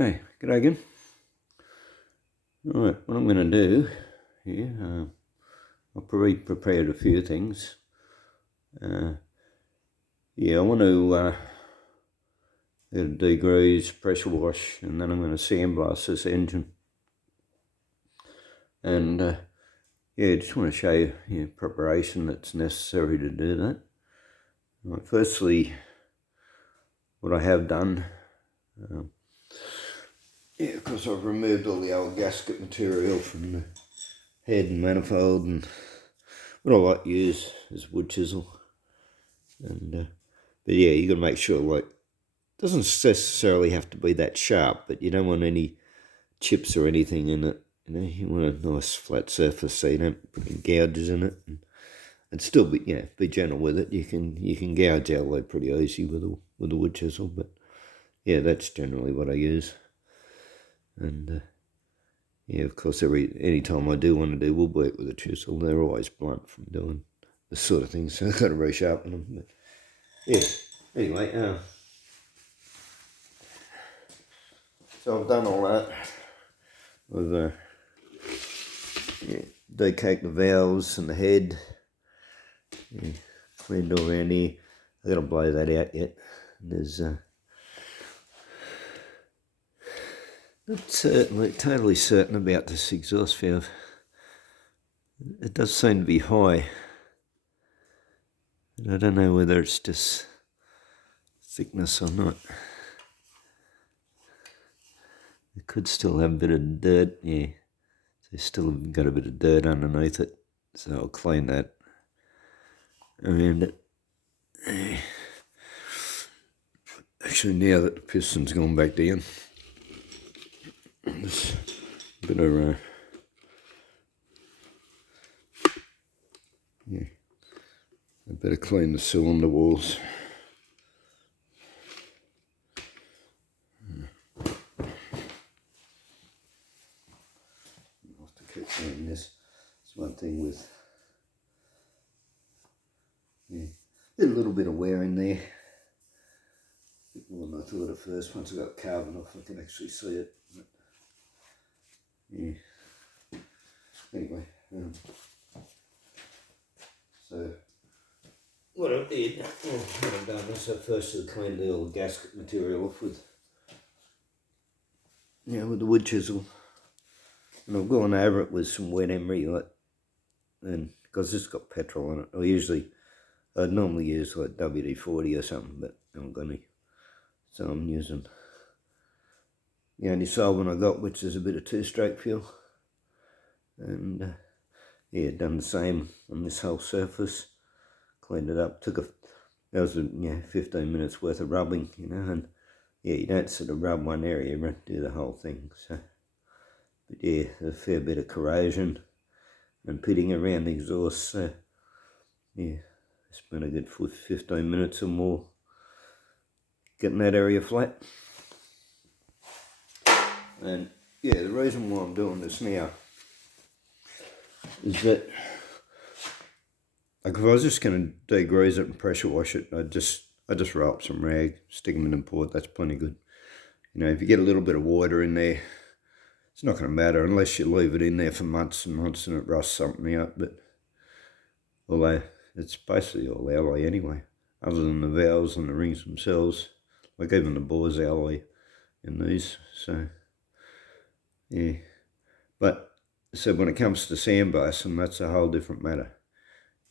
Okay, g'day again. Alright, what I'm going to do here, I've already prepared a few things. I want to get a degrease, pressure wash, and then I'm going to sandblast this engine. And I just want to show you preparation that's necessary to do that. Right, firstly, what I have done, because I've removed all the old gasket material from the head and manifold, and what I like to use is wood chisel. And but yeah, you got to make sure, like, it doesn't necessarily have to be that sharp, but you don't want any chips or anything in it. You want a nice flat surface so you don't put any gouges in it, and still be gentle with it. You can gouge alloy pretty easy with a wood chisel, but yeah, that's generally what I use. And of course, any time I do want to do woodwork with a chisel, they're always blunt from doing this sort of thing, so I've got to resharpen them. But yeah, anyway, so I've done all that. I've decaked the valves and the head, cleaned all around here. I've got to blow that out yet. There's not totally certain about this exhaust valve. It does seem to be high. And I don't know whether it's just thickness or not. It could still have a bit of dirt, yeah. So still got a bit of dirt underneath it. So I'll clean that around it. Actually, now that the piston's gone back down, there's a bit of I better clean the cylinder walls. I'll have to keep doing this. It's one thing with a little bit of wear in there. A bit more than I thought at first. Once I got the carbon off, I can actually see it. But, anyway, so what I did, what I've done is I first cleaned all the gasket material off with the wood chisel, and I've gone over it with some wet emery, and because it's got petrol in it, I'd normally use like WD-40 or something, but I haven't got any, so I'm using the only solvent I got, which is a bit of two-stroke fuel. And done the same on this whole surface. Cleaned it up. That was 15 minutes worth of rubbing, and you don't sort of rub one area, you do the whole thing. So, but a fair bit of corrosion and pitting around the exhaust. So spent a good 15 minutes or more getting that area flat. And the reason why I'm doing this now is that, like, if I was just going to degrease it and pressure wash it, I just roll up some rag, stick them in the port. That's plenty good. If you get a little bit of water in there, it's not going to matter unless you leave it in there for months and months and it rusts something out. But although it's basically all alloy anyway, other than the valves and the rings themselves, like even the bore's alloy in these. So but so when it comes to sandblasting, that's a whole different matter.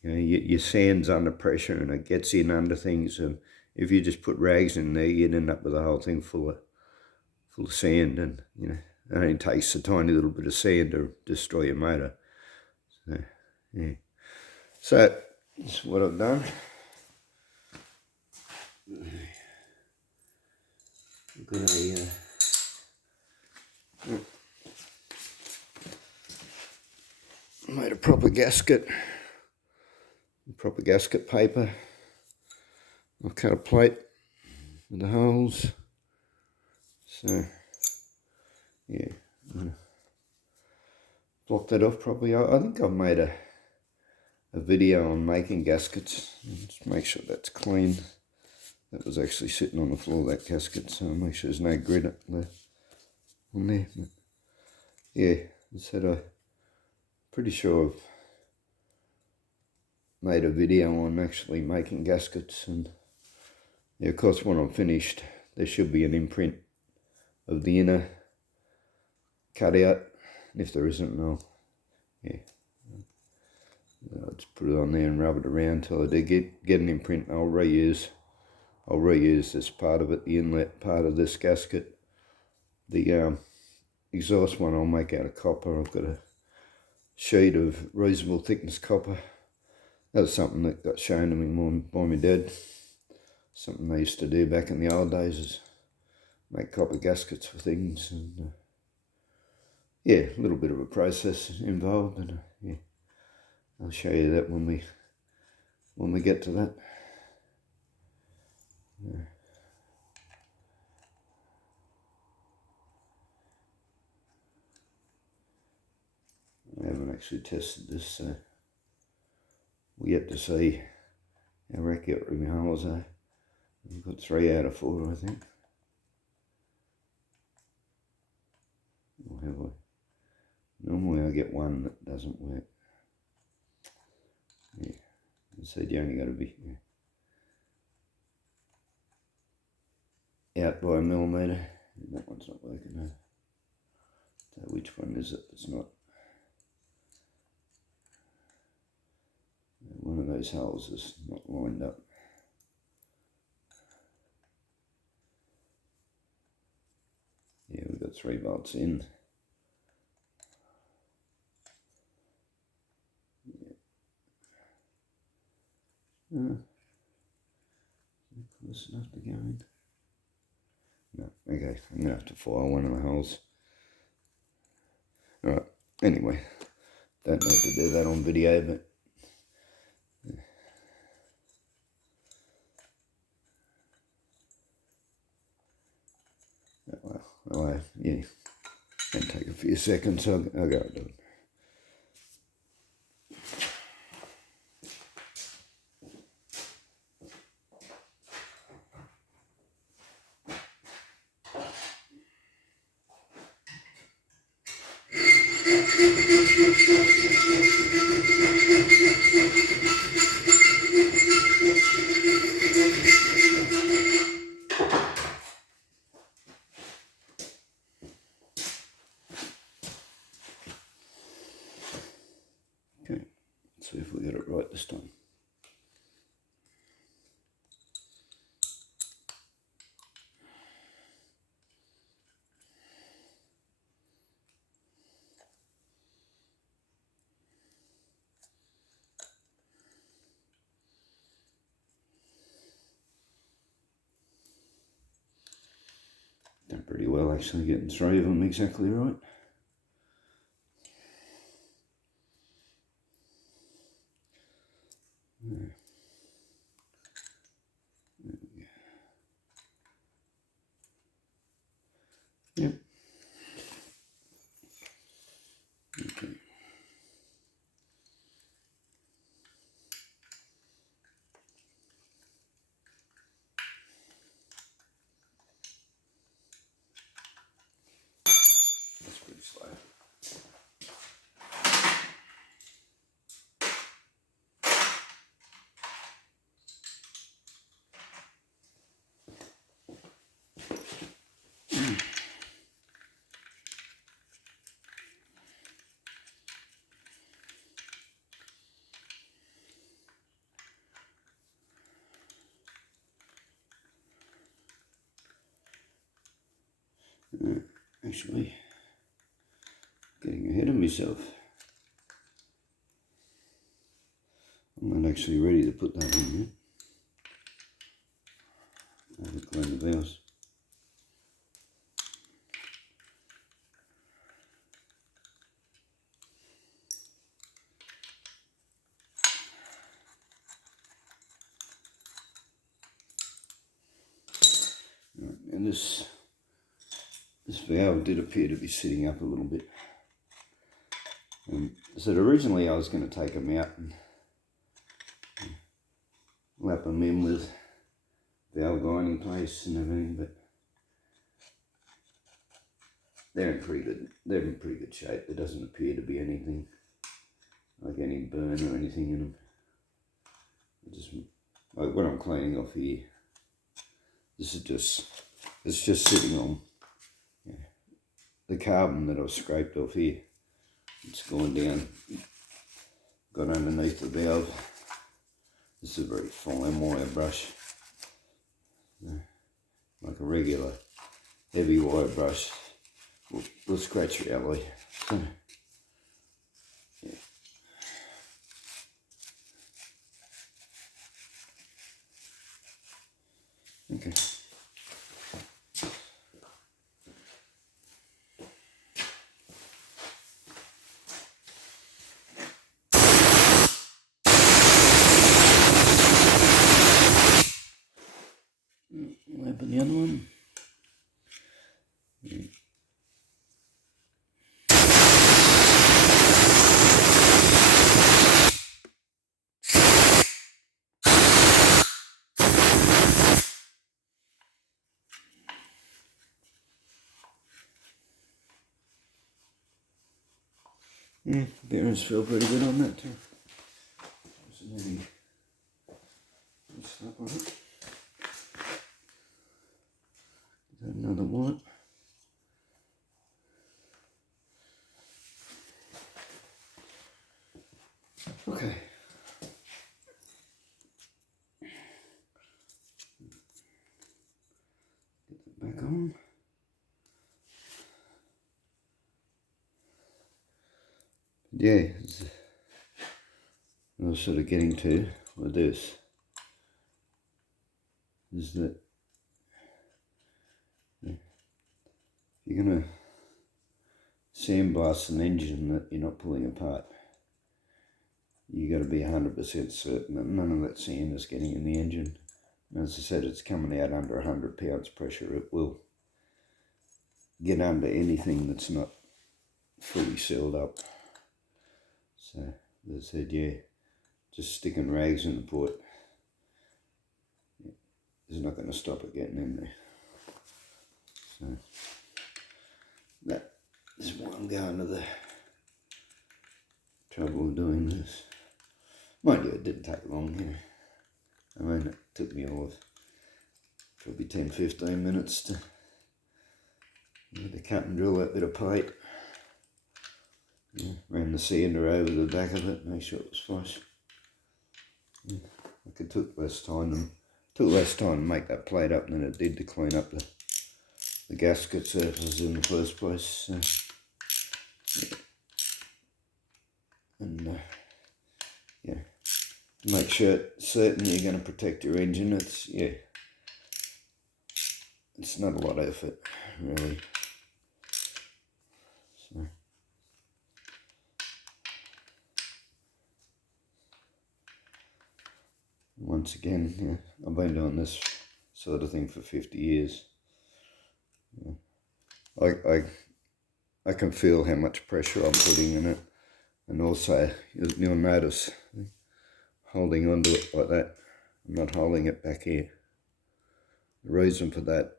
Your sand's under pressure and it gets in under things, and if you just put rags in there, you'd end up with the whole thing full of sand, and it only takes a tiny little bit of sand to destroy your motor. So that's what I've done. I've got made a proper gasket paper. I've cut a plate with the holes. So I'm gonna block that off properly. I think I've made a video on making gaskets. Just make sure that's clean. That was actually sitting on the floor, that gasket, so make sure there's no grit left. on there. But yeah, I said I'm pretty sure I've made a video on actually making gaskets, and yeah, of course when I'm finished there should be an imprint of the inner cut out, and if there isn't, I'll just put it on there and rub it around till I do get an imprint. I'll reuse this part of it, the inlet part of this gasket. The exhaust one I'll make out of copper. I've got a sheet of reasonable thickness copper. That was something that got shown to me by my dad. Something they used to do back in the old days is make copper gaskets for things, and yeah, a little bit of a process involved, and yeah, I'll show you that when we get to that. Yeah. I haven't actually tested this, so we yet to see how accurate my holes are. I've got 3 out of 4, I think. Or have I? Normally I get one that doesn't work. Yeah, I said you only got to be out by a millimetre. That one's not working now. So which one is it that's not? One of those holes is not lined up. Yeah, we've got 3 bolts in. Yeah. Close enough to go in. No, okay, I'm going to have to file one of the holes. Alright, anyway, don't need to do that on video, but well, yeah, it'll take a few seconds, I'll go do it. Okay, let's see if we get it right this time. Done pretty well actually, getting 3 of them exactly right. There. Yep. Okay. That's pretty slow. Actually, getting ahead of myself. I'm not actually ready to put that in yet. I haven't cleaned the valves. Right, and this valve did appear to be sitting up a little bit. So originally I was going to take them out and lap them in with valve grinding paste and everything, but they're in pretty good shape. There doesn't appear to be anything like any burn or anything in them. Just like when I'm cleaning off here, it's just sitting on the carbon that I've scraped off here. It's gone down, got underneath the valve. This is a very fine wire brush, like a regular heavy wire brush will scratch your alloy. So, yeah. Okay. Open the other one. Yeah, bearings feel pretty good on that too. Maybe slap on it. Another one. Okay. Get that back on. Yeah, I was sort of getting to with this is that you're going to sandblast an engine that you're not pulling apart. You got to be 100% certain that none of that sand is getting in the engine. And as I said, it's coming out under 100 pounds pressure. It will get under anything that's not fully sealed up. So, as I said, yeah, just sticking rags in the port is not going to stop it getting in there. So, that is why I'm going to the trouble of doing this. Mind you, it didn't take long here. I mean, it took me all of probably 10-15 minutes to cut and drill that bit of plate. Yeah, ran the sander over the back of it, make sure it was flush. Yeah, like it took less time to make that plate up than it did to clean up the gasket surfaces in the first place. So, yeah. And yeah, to make sure certain you're going to protect your engine. It's not a lot of effort, really. So, once again, yeah, I've been doing this sort of thing for 50 years. Yeah. I can feel how much pressure I'm putting in it, and also you'll notice holding onto it like that. I'm not holding it back here. The reason for that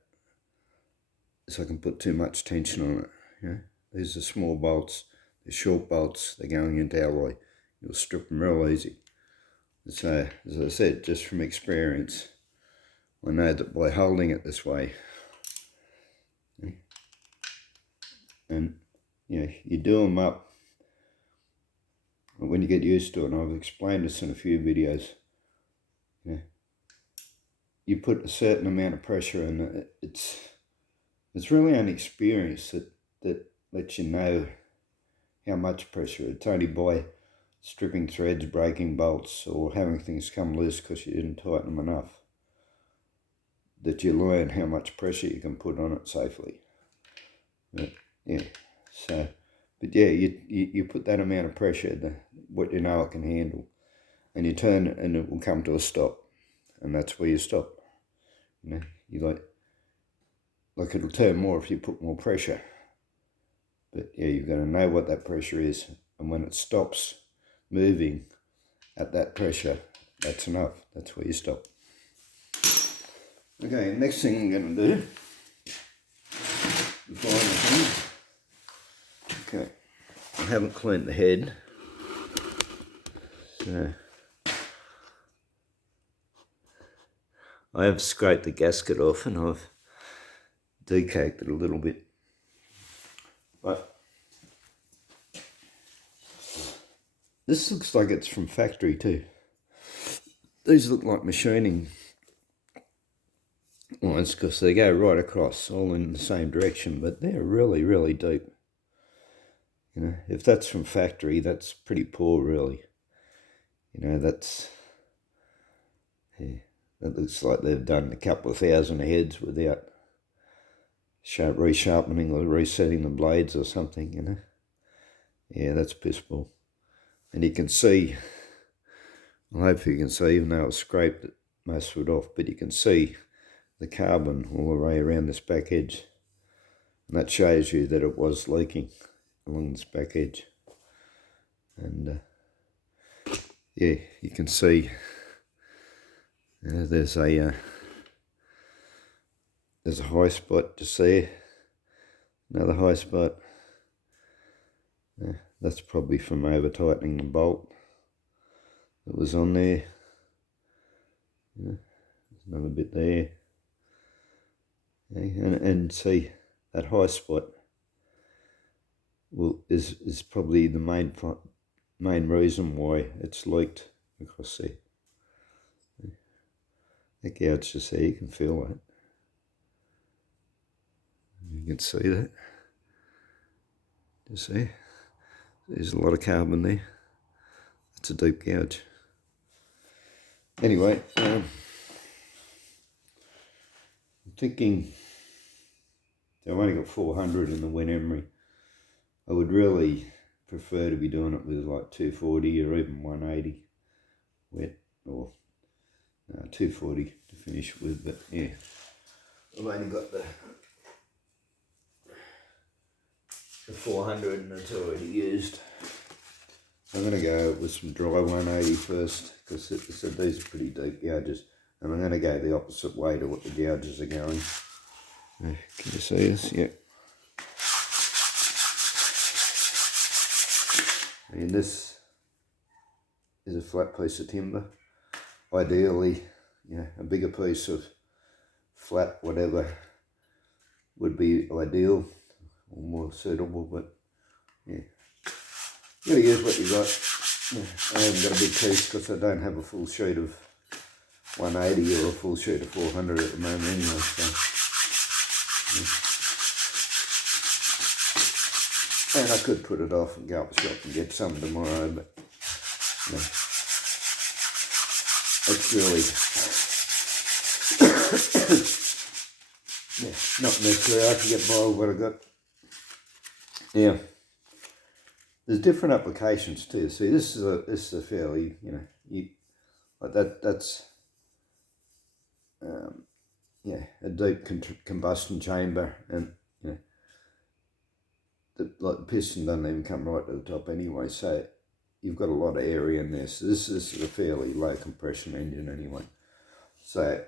is I can put too much tension on it. Yeah? These are small bolts, they're short bolts, they're going into alloy. You'll strip them real easy. So, as I said, just from experience, I know that by holding it this way, and you do them up, when you get used to it, and I've explained this in a few videos, you put a certain amount of pressure in it. It's really only experience that lets you know how much pressure. It's only by stripping threads, breaking bolts, or having things come loose because you didn't tighten them enough that you learn how much pressure you can put on it safely. But yeah, so, but yeah, you put that amount of pressure, what you know it can handle, and you turn it and it will come to a stop, and that's where you stop. You like it'll turn more if you put more pressure. But yeah, you've got to know what that pressure is, and when it stops moving at that pressure, that's enough. That's where you stop. Okay, next thing I'm going to do, the final thing, haven't cleaned the head. So I have scraped the gasket off and I've decaked it a little bit. But this looks like it's from factory too. These look like machining lines because they go right across, all in the same direction, but they're really, really deep. You know, if that's from factory, that's pretty poor, really. You know, that's, yeah, that looks like they've done a couple of thousand heads without resharpening or resetting the blades or something, you know. Yeah, that's piss poor. And you can see, I hope you can see, even though it scraped most of it off, but you can see the carbon all the way around this back edge. And that shows you that it was leaking along this back edge. And yeah, you can see there's a high spot just there, another high spot. That's probably from over tightening the bolt that was on there. There's another bit there. And see that high spot is probably the main reason why it's leaked across there. That gouge just there, you can feel that. You can see that. Just there. There's a lot of carbon there. That's a deep gouge. Anyway, I'm thinking, I've only got 400 in the wet emery. I would really prefer to be doing it with like 240 or even 180 wet, or 240 to finish with, but yeah, I've only got the 400 and it's already used. I'm going to go with some dry 180 first because these are pretty deep gouges, and I'm going to go the opposite way to what the gouges are going. Can you see this? Yeah. And this is a flat piece of timber. Ideally, a bigger piece of flat whatever would be ideal or more suitable, but yeah, you gotta use what you got. I haven't got a big piece because I don't have a full sheet of 180 or a full sheet of 400 at the moment anyway, so yeah. And I could put it off and go up the shop and get some tomorrow, but it's really not necessary. I can get by with what I got. Yeah, there's different applications too. See, this is a fairly, like that's a deep combustion chamber, and like the piston doesn't even come right to the top anyway, so you've got a lot of area in there. So this is a fairly low compression engine anyway. So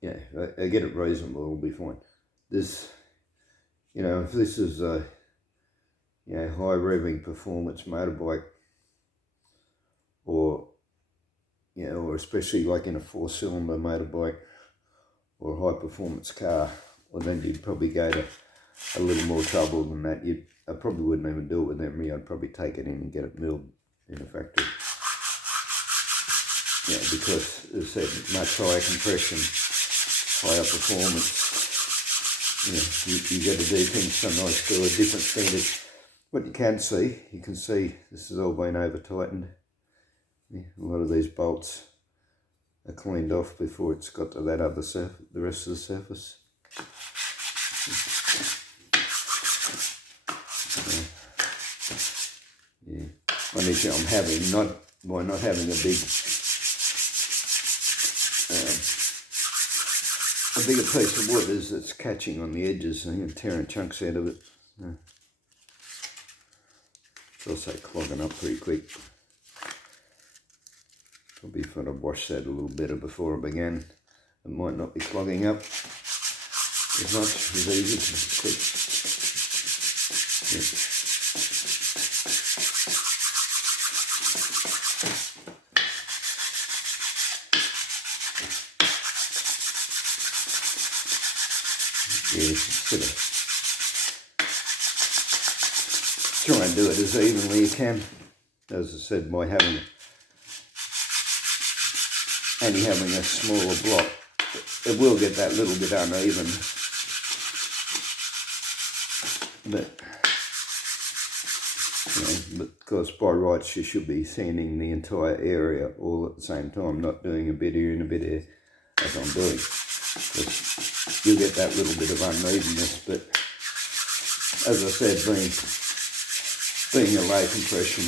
yeah, I get it reasonable, it'll be fine. This, if this is a high revving performance motorbike, or or especially like in a 4-cylinder motorbike or a high performance car, well then you'd probably go to a little more trouble than that. I probably wouldn't even do it with emery. I'd probably take it in and get it milled in a factory. Yeah, because as I said, much higher compression, higher performance. You got to do things sometimes to a different standard. What you can see this has all been over tightened. Yeah, a lot of these bolts are cleaned off before it's got to that other surface, the rest of the surface. Yeah, one issue I'm having, by not having a bigger piece of wood, is it's catching on the edges and tearing chunks out of it. It's also clogging up pretty quick. Probably thought I'd wash that a little better before I began. It might not be clogging up as much as easy. Sort of try and do it as evenly as you can. As I said, by only having a smaller block, it will get that little bit uneven. But of course, by rights, you should be sanding the entire area all at the same time, not doing a bit here and a bit here, as I'm doing. But you'll get that little bit of unevenness, but as I said, being a low compression,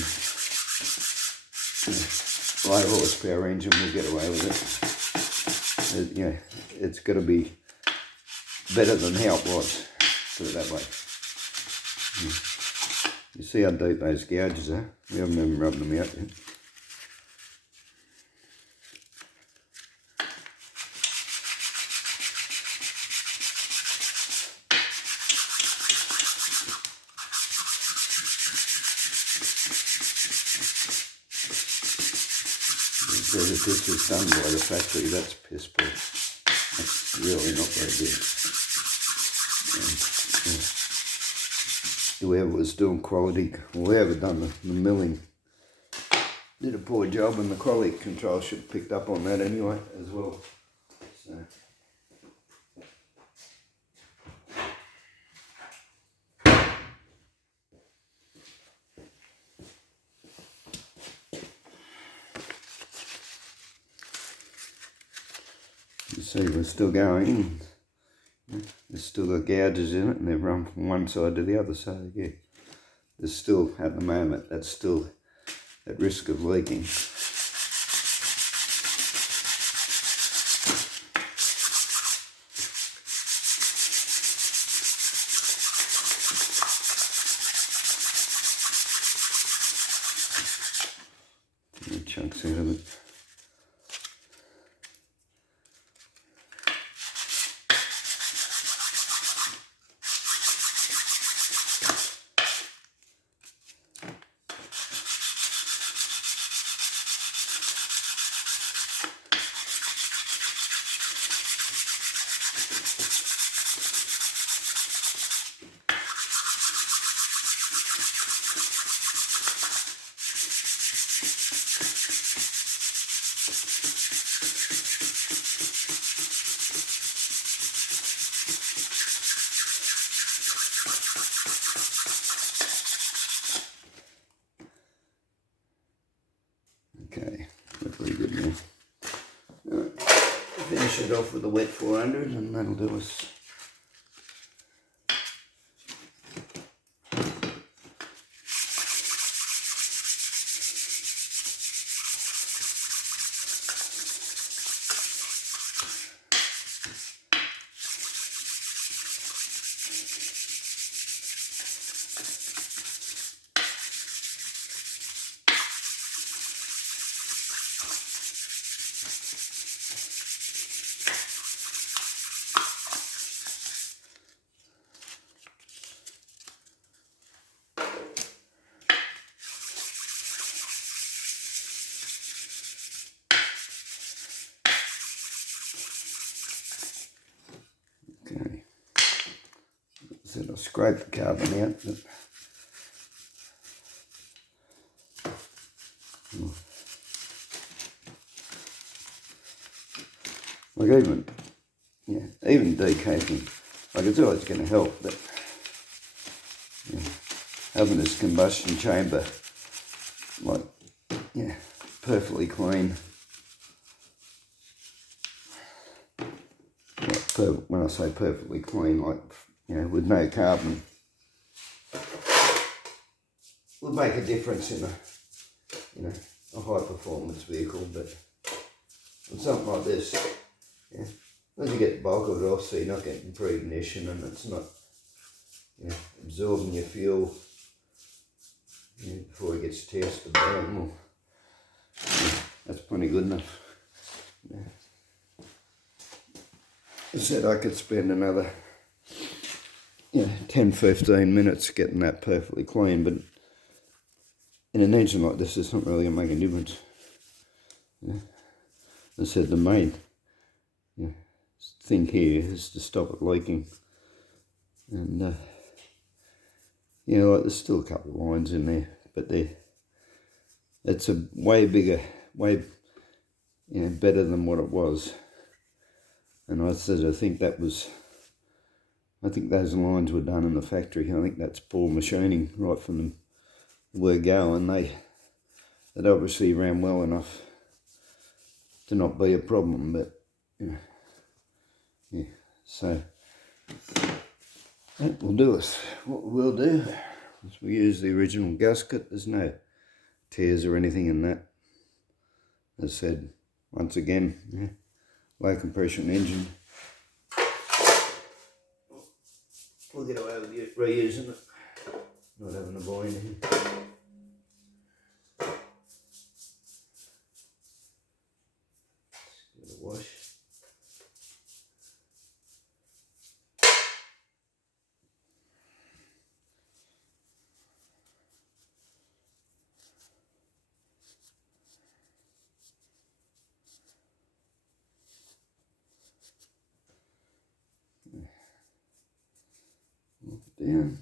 low horsepower engine, will get away with it. It's got to be better than how it was, put it that way. You see how deep those gouges are? We haven't even rubbed them out yet. If this is done by the factory, that's piss poor. That's really not very good. Whoever was doing quality, whoever done the milling, did a poor job, and the quality control should have picked up on that anyway as well. So. You see, we're still going. There's still got gouges in it, and they've run from one side to the other. So yeah, there's still, at the moment, that's still at risk of leaking. Chunks out of it. Okay, that's pretty good now. Alright, finish it off with a wet 400, and that'll do us. Okay, so I'll scrape the carbon out, but like even decaping, like it's always going to help, but having this combustion chamber like perfectly clean. When I say perfectly clean, like with no carbon, would make a difference in a high performance vehicle. But on something like this, once you get the bulk of it off, so you're not getting pre-ignition, and it's not absorbing your fuel before it gets tested down. Well, that's plenty good enough. I said I could spend another 10-15 minutes getting that perfectly clean, but in an engine like this, it's not really going to make a difference. As I said, the main thing here is to stop it leaking. And like there's still a couple of lines in there, but it's a way bigger, way better than what it was. And I said, I think those lines were done in the factory. I think that's poor machining right from the word go, and they obviously ran well enough to not be a problem. But so that will do us. What we'll do is we use the original gasket. There's no tears or anything in that. As I said, once again, low compression engine. We'll get away with reusing it, not having to buy anything. Just give it a wash. Down.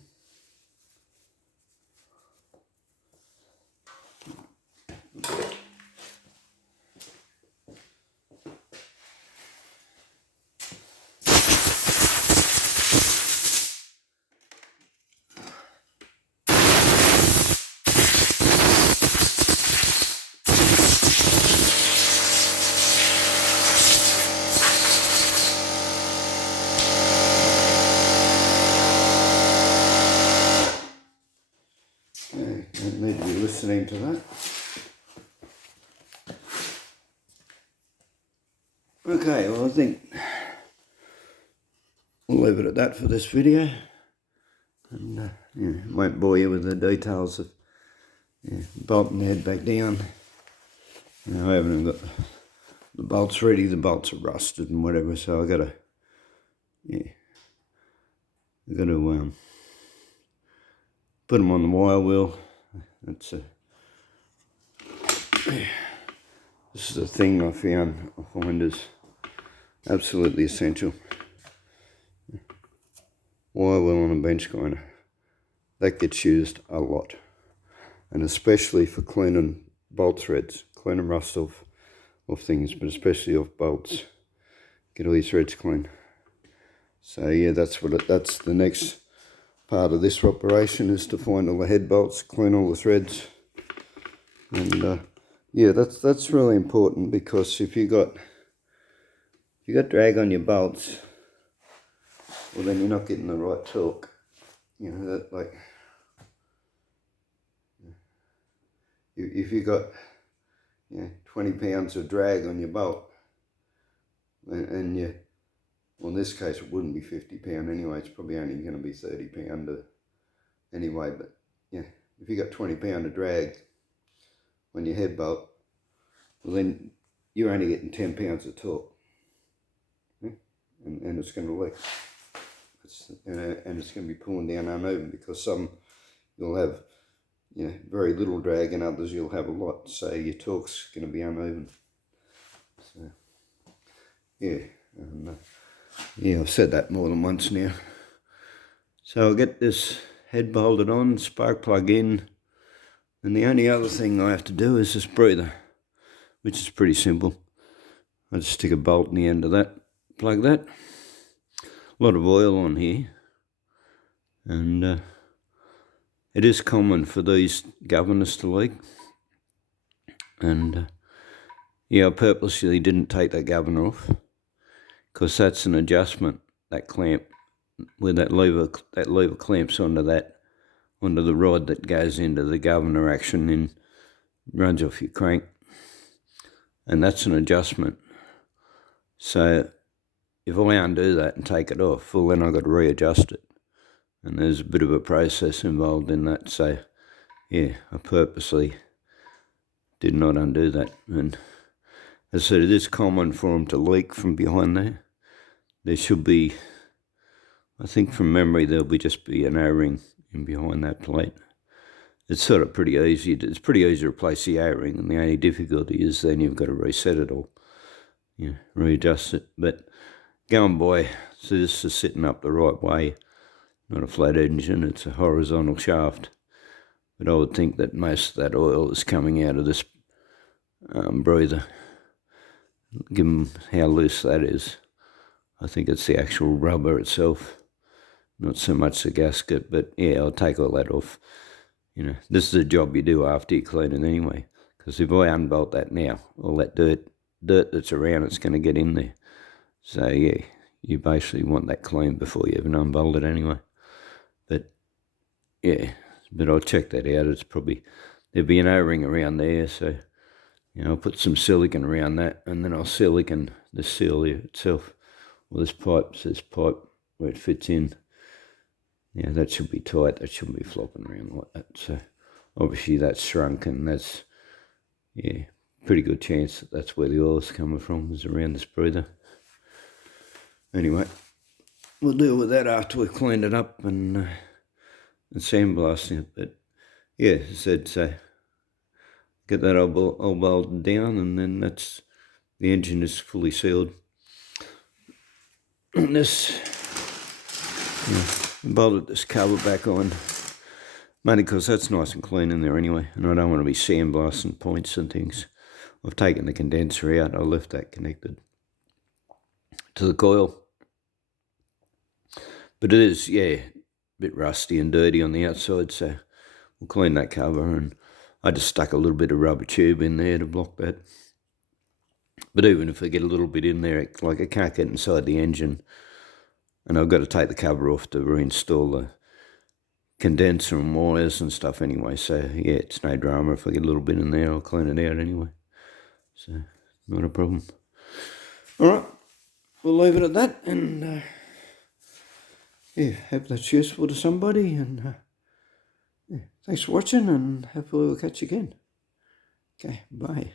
Don't need to be listening to that. Okay, well I think we'll leave it at that for this video. And won't bore you with the details of bolting the head back down. I haven't got the bolts ready. The bolts are rusted and whatever, so I gotta put them on the wire wheel. That's this is a thing I find is absolutely essential. Wire wheel on a bench grinder, that gets used a lot, and especially for cleaning bolt threads, cleaning rust off things, but especially off bolts. Get all your threads clean. So yeah, that's the next part of this operation, is to find all the head bolts, clean all the threads, and that's really important, because if you got drag on your bolts, well then you're not getting the right torque. That if you got 20 pounds of drag on your bolt, and well, in this case it wouldn't be 50 pound anyway, it's probably only going to be 30 pound anyway, but if you got 20 pound of drag on your head bolt, well then you're only getting 10 pounds of torque, and it's going to leak. And it's going to be pulling down uneven, because some you'll have very little drag, and others you'll have a lot, so your torque's going to be uneven. So I've said that more than once now. So I'll get this head bolted on, spark plug in, and the only other thing I have to do is this breather, which is pretty simple. I just stick a bolt in the end of that, plug that. A lot of oil on here, and it is common for these governors to leak, and I purposely didn't take that governor off, because that's an adjustment, that clamp, where that lever clamps onto the rod that goes into the governor action and runs off your crank, and that's an adjustment. So if I undo that and take it off, well then I've got to readjust it, and there's a bit of a process involved in that. So I purposely did not undo that, and as I said, it is common for them to leak from behind there. There should be I think from memory there'll just be an O-ring in behind that plate. It's sort of pretty easy. It's pretty easy to replace the O-ring, and the only difficulty is then you've got to reset it all, readjust it. But going by, so this is sitting up the right way, not a flat engine, it's a horizontal shaft. But I would think that most of that oil is coming out of this breather. Given how loose that is, I think it's the actual rubber itself, not so much the gasket. But yeah, I'll take all that off. This is a job you do after you clean it anyway. Because if I unbolt that now, all that dirt that's around it's going to get in there. So yeah, you basically want that clean before you even unbolt it anyway. But yeah, but I'll check that out. It's probably, there'll be an O-ring around there, so I'll put some silicone around that, and then I'll silicone the seal here itself. Well, this pipe where it fits in. Yeah, that should be tight. That shouldn't be flopping around like that. So obviously that's shrunk, and that's, yeah, pretty good chance that that's where the oil's coming from, is around this breather. Anyway, we'll deal with that after we've cleaned it up and sandblasting it. But yeah, as I said, so get that all bolted down, and then that's, the engine is fully sealed. And this, bolted this cover back on, mainly because that's nice and clean in there anyway, and I don't want to be sandblasting points and things. I've taken the condenser out, I left that connected to the coil. But it is, yeah, a bit rusty and dirty on the outside, so we'll clean that cover, and I just stuck a little bit of rubber tube in there to block that. But even if I get a little bit in there, like I can't get inside the engine, and I've got to take the cover off to reinstall the condenser and wires and stuff anyway, so yeah, it's no drama. If I get a little bit in there, I'll clean it out anyway, so not a problem. Alright, we'll leave it at that, and yeah, hope that's useful to somebody, and yeah, thanks for watching, and hopefully we'll catch you again. Okay, bye.